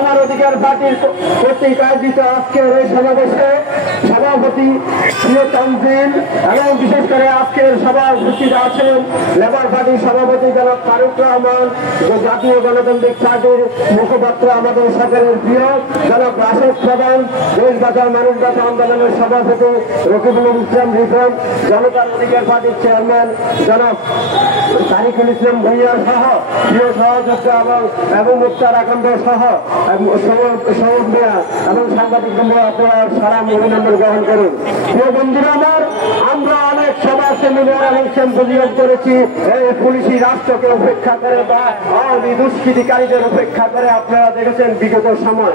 আমার অধিকার পার্টির কর্তৃক আয়োজিত আজকের এই সমাবেশে সভাপতি প্রিয় তানজিল এবং বিশেষ করে আজকের সভাপতি আছেন লেবার পার্টির সভাপতি জনাব ফারুক রহমান, জাতীয় গণতান্ত্রিক পার্টির মুখপাত্র আমাদের সরকারের প্রিয় জনাব রাশেদ প্রধান, দেশ বাঁচাও মানুষ বাঁচাও আন্দোলনের সভাপতি রকিবুল ইসলাম রিপন, জনতার অধিকার পার্টির চেয়ারম্যান জনাব তারিকুল ইসলাম ভূঁইয়া সহ প্রিয় সহযোদ্ধা এবং মুক্তার আকান্ত সহ সৌদ মিয়া এবং সাংবাদিক বন্ধু আপনারা সারা অভিনন্দন গ্রহণ করুন। প্রিয় বন্ধুরা আমার, আমরা অনেক সভা সেমিনার এবং সিম্পোজিয়াম করেছি এই পুলিশি রাষ্ট্রকে উপেক্ষা করে বা দুষ্কৃতিকারীদের উপেক্ষা করে। আপনারা দেখেছেন বিগত সময়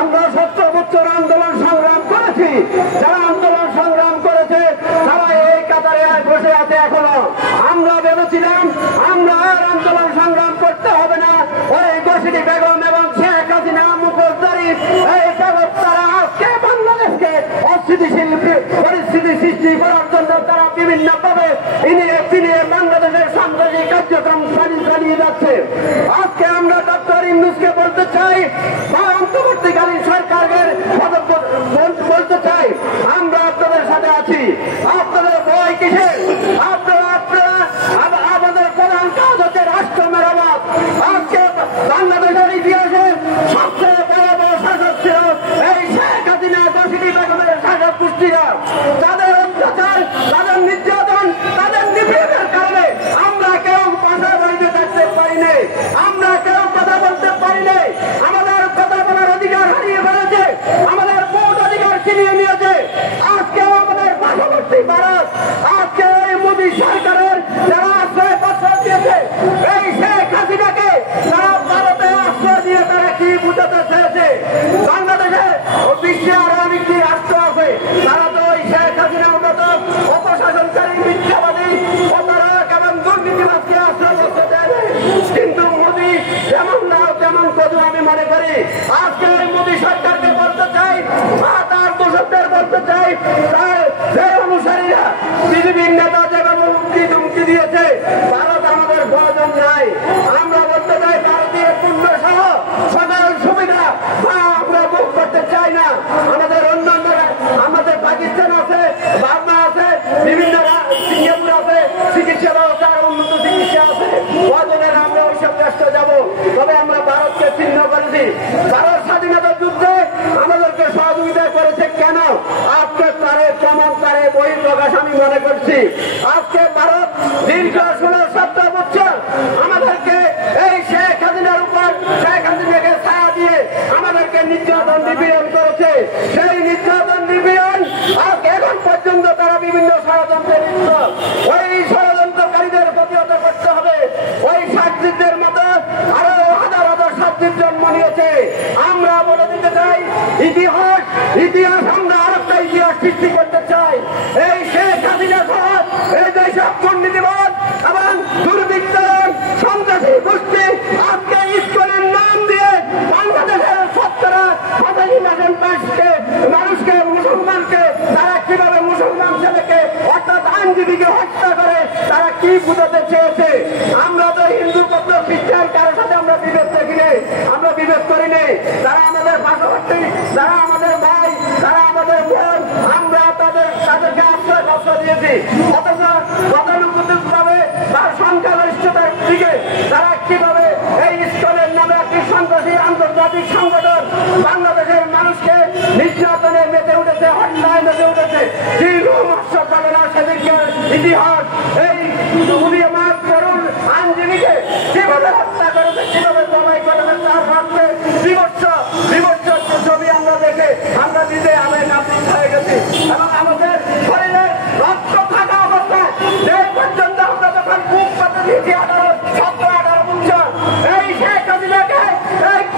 আমরা 17 বছর আন্দোলন সংগ্রাম করেছি। যারা আন্দোলন সংগ্রাম করেছে তারা এই কাতারে বসে আছে এখনো। আমরা ভেবেছিলাম আমরা আর আন্দোলন সংগ্রাম করতে হবে না, ওই গোসিনী বেগম এবং শেখ হাসিনা মুখোশধারী এই তারা আজকে বাংলাদেশকে অস্থিতিশীল পরিস্থিতি সৃষ্টি করার জন্য তারা বিভিন্ন ভাবে ফিরিয়ে বাংলাদেশের সাম্প্রদায়িক কার্যক্রম চালিয়ে যাচ্ছে। আজকে আমরা ডক্টর ইউনূসকে বলতে চাই বা অন্তর্বর্তীকালীন সরকারের বলতে চাই আমরা আপনাদের সাথে আছি। আপনাদের ভয় কিসের? আমাদের প্রধান কাজ হচ্ছে রাষ্ট্র মেরামত। আজকে বাংলাদেশের ইতিহাসে সবচেয়ে বড় শাসক ছিল এই শেখ হাসিনা গোসিনী বেগমের শাসক গোষ্ঠীরা। তাদের অত্যাচার, তাদের নির্যাতন, তাদের নিপীড়নের কারণে আমরা কেউ ভাষা বলতে থাকতে পারিনি, আমরা কেউ কথা বলতে পারিনি। আমাদের কথা বলার অধিকার হারিয়ে ফেলেছে, আমাদের ভোট অধিকার ছিনিয়ে নিয়েছে। আজকে আমাদের পার্শ্ববর্তী ভারত, আজকে এই মোদী সরকারের যারা আশ্রয় প্রশ্রয় দিয়েছে এই শেখ হাসিনাকে, তারা ভারতে আশ্রয় দিয়ে তারা কি বুঝাতে চেয়েছে? বাংলাদেশে বিশ্বে আরো অনেকটি রাষ্ট্র আছে, তারা তো ওই শেখ হাসিনার মতো অপশাসনকারী মিথ্যাবাদী প্রতারক এবং দুর্নীতিবাদকে আশ্রয় করতে দেয়। কিন্তু মোদী যেমন নাও তেমন কদু আমি মনে করি। আজকে এই মোদী সরকারকে বলতে চাই বা তার দোষকদের বলতে চাই, তার যে অনুসারীরা বিজেপির নেতা যেভাবে হুমকি দিয়েছে ভারত আমাদের প্রয়োজন নাই। আমরা বলতে চাই ভারতীয় পূর্ণ সহ সকল সুবিধা আমরা ভোগ করতে চাই না। আমাদের অন্যান্য আমাদের পাকিস্তান আছে, বার্মা আছে, বিভিন্ন সিঙ্গাপুর আছে, চিকিৎসা ব্যবস্থার উন্নত চিকিৎসা আছে, ওজনের আমরা ওইসব রাষ্ট্রে যাব। তবে আমরা ভারতকে চিহ্ন করেছি। ভারত স্বাধীনতা যুদ্ধে আমাদেরকে সহযোগিতা করেছে কেন? আজকে তারে কেমন তারে বই প্রকাশ আমি মনে করছি। আজকে ভারত দীর্ঘ 16-17 বছর আমাদেরকে এই শেখ হাসিনার উপর শেখ হাসিনাকে ছায়া দিয়ে আমাদেরকে নির্যাতন নিপীড়ন করেছে। সেই নির্যাতন নিপীড়ন এখন পর্যন্ত তারা বিভিন্ন ষড়যন্ত্রে লিপ্ত। ওই ষড়যন্ত্রকারীদের প্রতিহত করতে হবে। ওই সাতজিদের মতো আরো হাজার হাজার সাতজিদ জন্ম নিয়েছে। আমরা বলে দিতে চাই ইতিহাস আমরা আরেকটা ইতিহাস সৃষ্টি করতে চাই। এই শেখ হাসিনা সহ এই যেসব দুর্নীতিবাদ এবং দুর্বৃত্ত সন্ত্রাসী গোষ্ঠী আজকে স্কুলের নাম দিয়ে বাংলাদেশের ছাত্ররা মানুষকে মুসলমানকে তারা কিভাবে মুসলমান ছেলেকে অর্থাৎ আইনজীবীকে হত্যা করে তারা কি বুঝাতে চেয়েছে? আমরা তো হিন্দু পত্র খ্রিস্টান কারোর সাথে আমরা বিভেদ দেখিনি, আমরা বিভেদ করিনি। তারা আমাদের পার্শ্ববর্তী, তারা আমাদের ভাই, তারা আমাদের বোন, আমরা তাদেরকে আশ্রয় দিয়েছি। অথচ গতানুগতিক ভাবে তার সংখ্যাগরিষ্ঠতার দিকে তারা কিভাবে এই ইস্কনের নামে একটি সন্ত্রাসী আন্তর্জাতিক সংগঠন বাংলাদেশের মানুষকে নির্যাতনে মেতে উঠেছে, হত্যায় মেতে উঠেছে। সেদিনকে ইতিহাস এই উদীয়মান তরুণ আইনজীবীকে কিভাবে হত্যা করেছে, কিভাবে জবাই করেছে তার রাত্রে বিভৎস ছবি আমরা দেখে আমরা নিজে আমের নাপিত হয়ে গেছি। এবং আমাদের শরীরে রক্ত থাকা অবস্থায় যে পর্যন্ত আমরা যখন বুক পাতে দিয়েছি 17-18 বছর এই শেখ হাসিনাকে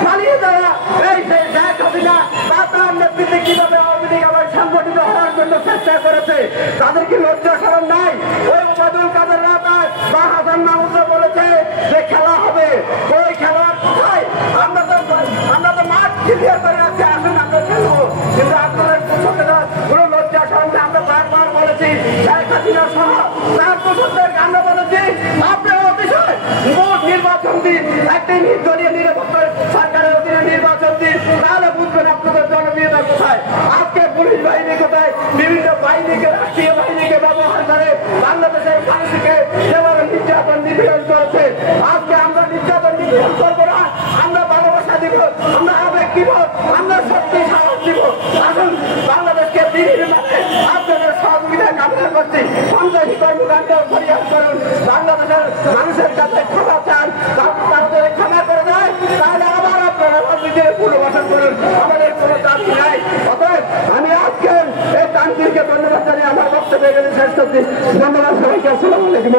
পালিয়ে দেওয়া এই শেখ হাসিনা বা তার নেতৃত্বে কিভাবে আওয়ামী লীগ আবার সংগঠিত হওয়ার জন্য চেষ্টা করেছে, তাদের কি লজ্জা শরম নাই? ওই ওবায়দুল কাদের রাতার বা হাসান মাহমুদরা বলেছে যে খেলা হবে, ওই খেলার কোথায়? আমরা তো মাঠ ক্লিয়ার করে রাখছি, আসুন আমরা খেলবো। কিন্তু আপনাদের কোনো লজ্জা শরম নেই। আমরা বারবার বলেছি শেখ হাসিনা সহ তার দোষকদের আমরা বলেছি আপনারা অতিশয় নির্বাচন দিন, একটি নির্দলীয় নিরপেক্ষ সরকারের অধীনে নির্বাচন পুলিশ বাহিনী কোথায় বিভিন্ন বাহিনীকে রাষ্ট্রীয় বাহিনীকে ব্যবহার করে বাংলাদেশের মানুষকে যেভাবে নির্যাতন নিপীড়ন করেছে। আজকে আমরা নির্যাতন নিপীড়ন করবো না, আমরা ভালোবাসা দিব, আমরা আবেগ দিব, আমরা শক্তি সাহস দিব। আসুন বাংলাদেশকে দিনের মাঠে আপনাদের সহযোগিতা কামনা করছি। সন্ত্রাসী কর্মকাণ্ড পরিহার করুন, বাংলাদেশের মানুষের কাছে ক্ষমা চান, তাদের ক্ষমা করে দেয়, তাহলে আবার আপনারা রাজনীতির পুনর্বাসন করুন। আমাদের কোনো দাবি নাই। অতএব আমি আজকে এই তানভীরকে ধন্যবাদ জানিয়ে আমার বক্তব্য এখানে শেষ করছি। ধন্যবাদ সবাইকে। আসসালামু আলাইকুম।